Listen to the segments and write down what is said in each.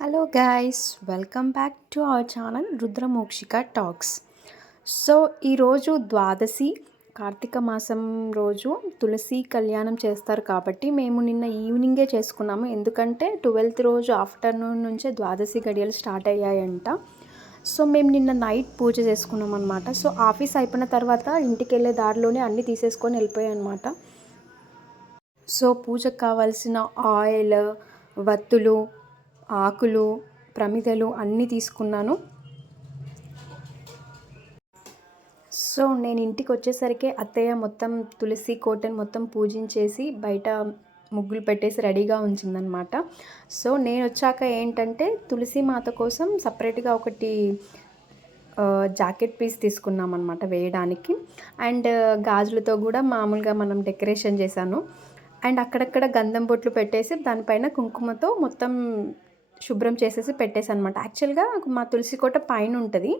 Hello guys welcome back to our channel Rudramokshika talks so ఈరోజు ద్వాదశి కార్తీక మాసం రోజు తులసి కళ్యాణం చేస్తారు కాబట్టి మేము నిన్న ఈవినింగే చేసుకున్నాము. ఎందుకంటే ట్వెల్త్ రోజు ఆఫ్టర్నూన్ నుంచే ద్వాదశి గడియలు స్టార్ట్ అయ్యాయంట. సో మేము నిన్న నైట్ పూజ చేసుకున్నాం అనమాట సో ఆఫీస్ అయిపోయిన తర్వాత ఇంటికి వెళ్ళే దారిలోనే అన్నీ తీసేసుకొని వెళ్ళిపోయాయి అనమాట సో పూజకు కావాల్సిన ఆయిల్ వత్తులు ఆకులు ప్రమిదలు అన్నీ తీసుకున్నాను. సో నేను ఇంటికి వచ్చేసరికి అత్తయ్య మొత్తం తులసి కోటను మొత్తం పూజించేసి బయట ముగ్గులు పెట్టేసి రెడీగా ఉంచిందనమాట సో నేను వచ్చాక ఏంటంటే తులసి మాత కోసం సపరేట్గా ఒకటి జాకెట్ పీస్ తీసుకున్నాం అనమాట వేయడానికి. అండ్ గాజులతో కూడా మామూలుగా మనం డెకరేషన్ చేశాను. అండ్ అక్కడక్కడ గంధం బొట్లు పెట్టేసి దానిపైన కుంకుమతో మొత్తం శుభ్రం చేసేసి పెట్టేసి అనమాట యాక్చువల్గా మా తులసి కోట పైన ఉంటుంది.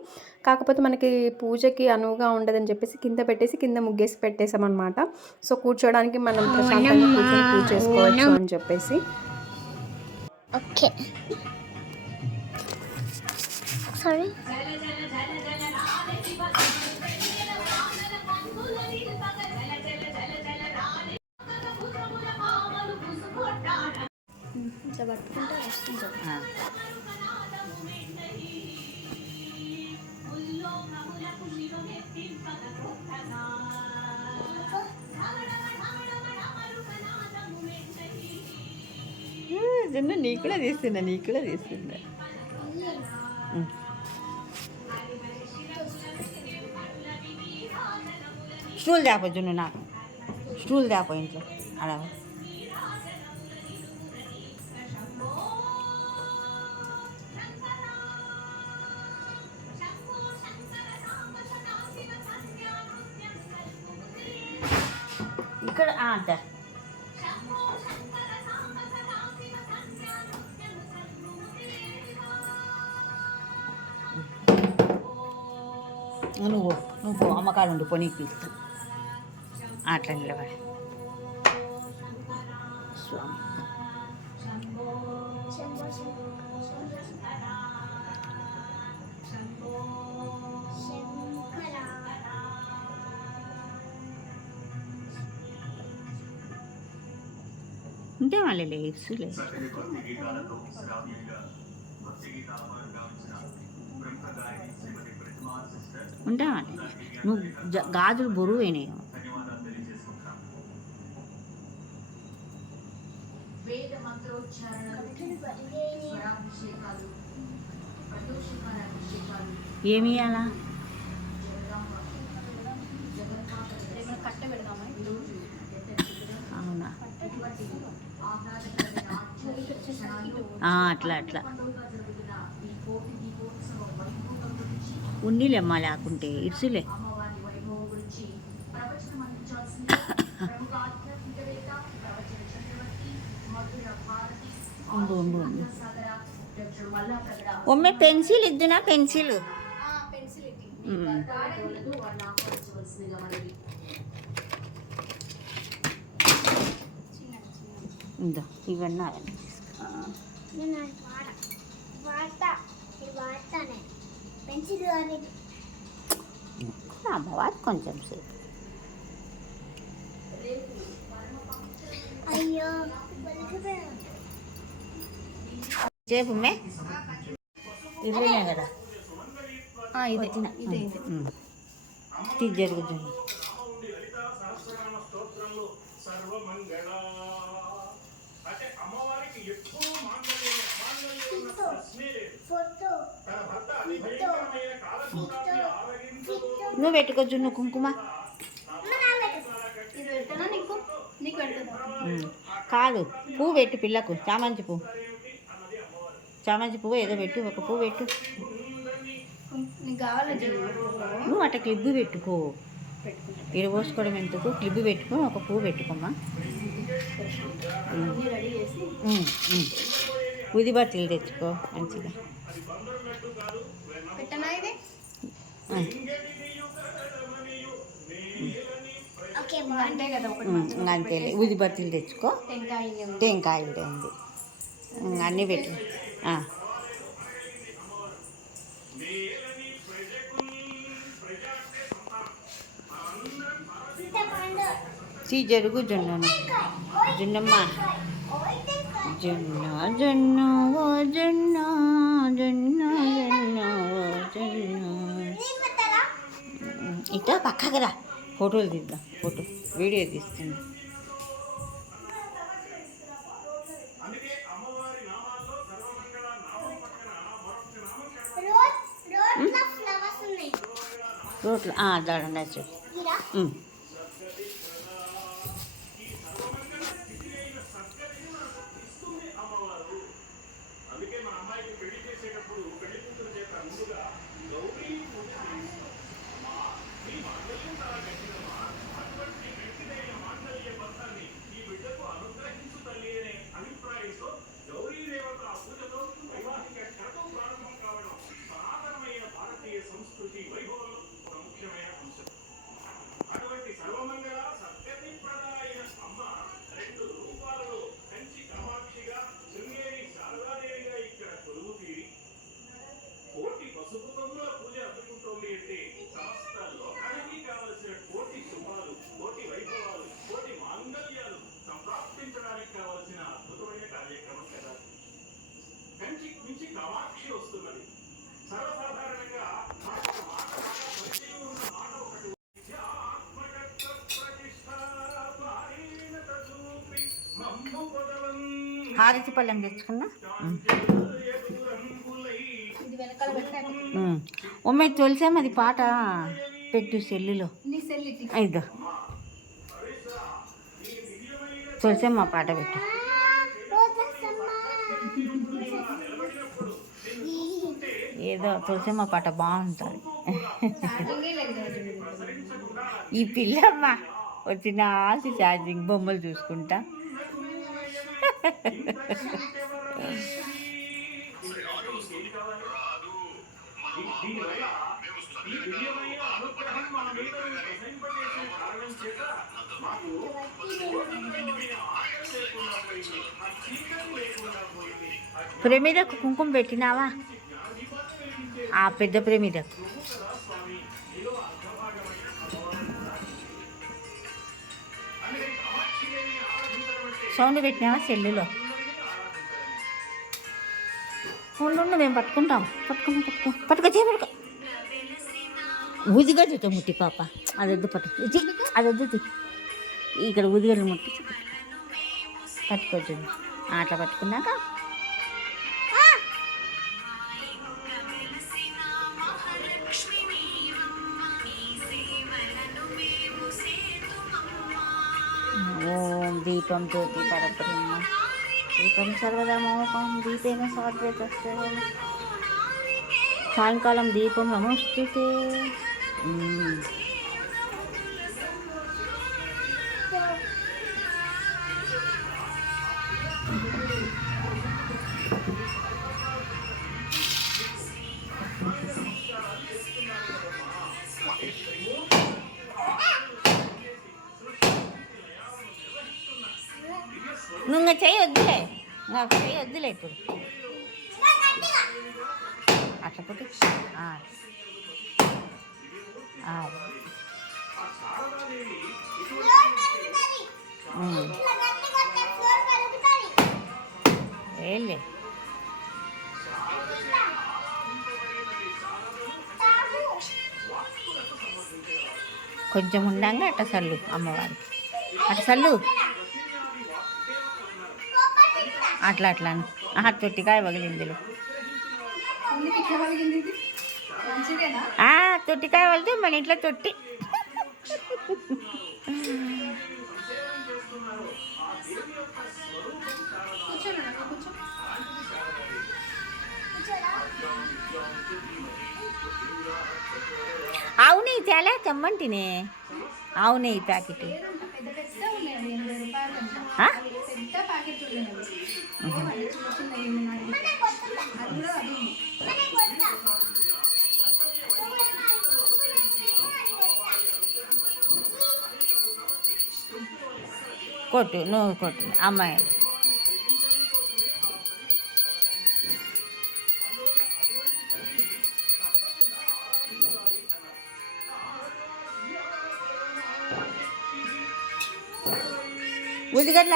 కాకపోతే మనకి పూజకి అనువుగా ఉండదని చెప్పేసి కింద పెట్టేసి కింద ముగ్గేసి పెట్టేసామన్నమాట సో కూర్చోడానికి మనం ప్రశాంతంగా కూర్చొని పూజ చేసుకోవచ్చు అని చెప్పేసి. ఓకే. సారీ ఇట్లా పట్టుకుంటే వస్తుంది జున్ను నీ కూడా తీస్తున్నా నీ కూడా తీస్తున్నా స్టూల్ దాపో జున్ను నాకు. స్టూల్ దాపో ఇంట్లో. అలా ఇక్కడ అంట. నువ్వు నువ్వు అమ్మకాలు ఉండు పొనీకి పిలుస్తూ. అట్లా నిలబడి. స్వామి. ఉంటే మళ్ళీ లేదు ఉంటే మళ్ళీ నువ్వు గాజులు బరువు అయినాయి ఏమి ఇవ్వాలా కట్ట పెడదామా అవునా అట్లా అట్లా. అట్లా ఉన్నీలేమ్మా లేకుంటే ఇరుసులే ఒమ్మె పెన్సిల్ ఇద్దునా పెన్సిల్? పెన్సిల్ ఇవన్నీ అమ్మవారు కొంచెం సేపు అయ్యో సేపు మే ఇవేనే కదా ఇదే ఇదే జరుగుతుంది సర్వమంగళ నువ్వు పెట్టుకోవచ్చు నువ్వు కుంకుమ. కాదు పువ్వు పెట్టు పిల్లకు చామంతి పువ్వు. చామంతి పువ్వు ఏదో పెట్టు ఒక పువ్వు పెట్టు. నువ్వు అట్ట క్లిబ్బు పెట్టుకో. ఇరు పోసుకోవడం ఎందుకు? క్లిబ్బు పెట్టుకో ఒక పువ్వు పెట్టుకోమ్మా. ఉది బట్టలు తెచ్చుకో మంచిగా. అంతేలే ఉది బట్టలు తెచ్చుకో. టెంకాయ ఉంది. అన్నీ పెట్టు. జరుగు జున్న జున్నమ్మ. జొన్న జొన్న ఓ జొన్న జొన్న జొన్న ఓ జొన్న ఇట్లా పక్కకు రా ఫోటోలు తీద్దాం ఫోటో వీడియో తీస్తుంది రోజ్ రోజ్లో ఫ్లవర్స్ ఉన్నాయి రోడ్లు దాడండి చూడు హారతి పళ్ళెం తెచ్చుకున్నా ఉమ్. ఉమ్. ఉమ్మే తొలిసాం అది పాట పెట్టు సెల్లులో. ఇదో. తొలిసాం ఆ పాట పెట్టు. ఏదో తులసమ్మ పాట బాగుంటుంది. ఈ పిల్లమ్మ వచ్చిన ఆసి ఛార్జింగ్ బొమ్మలు చూసుకుంటా. ప్రమిదకు కుంకుమ పెట్టినావా? ఆ పెద్ద ప్రమిదకు. సౌండ్ పెట్టినావా సెల్లులో. ఉండు మేము పట్టుకుంటాం. పట్టుకుంటాం పట్టుకో పట్టుకొచ్చే పట్టుకో. ఊదిగడ్డతో ముట్టి పాప. అదొద్దు పట్టు. అది అదొద్దు ఇక్కడ ఉదిగలు ముట్టి పట్టుకోవచ్చు అట్లా పట్టుకున్నాక దీపం జ్యోతి పరబ్రహ్మ దీపం సర్వదా మోహం దీపేన సాధ్యత సాయంకాలం దీపం నమస్తుతే మ్మ్. నువ్వు ఇంకా చెయ్యి వద్దులే. ఇంకా చెయ్యి వద్దులే ఇప్పుడు. అట్లా పుట్టి. ఏలే కొంచెం ఉండంగా అట్ట సల్లు అమ్మవారికి. అట్ట సల్లు అట్లా అట్లా అని. ఆహా తొట్టికాయ పగిలిందిలే ఆ, తొట్టికాయ వలితే మన ఇంట్లో తొట్టి. అవునే చాలా చెమ్మంటినే అవునే ఈ ప్యాకెట్? కొట్టు నువ్వు కొట్టు అమ్మాయి. ఉల్లిగడ్డలు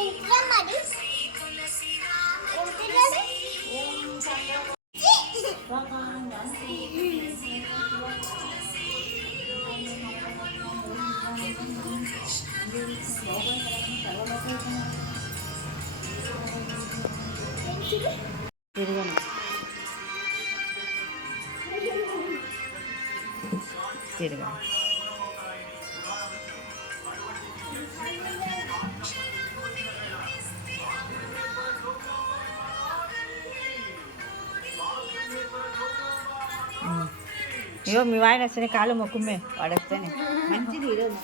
ఇంకా మరి ఇగో మీ వాయన వస్తేనే కాళ్ళు మొక్కుమే వాడు వస్తేనే మంచిది ఈరోజు.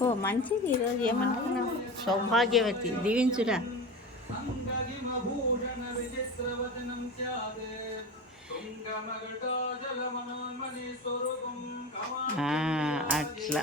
ఓ మంచిది ఈరోజు ఏమనుకున్నావు? సౌభాగ్యవతి దీవించురా. అట్లా.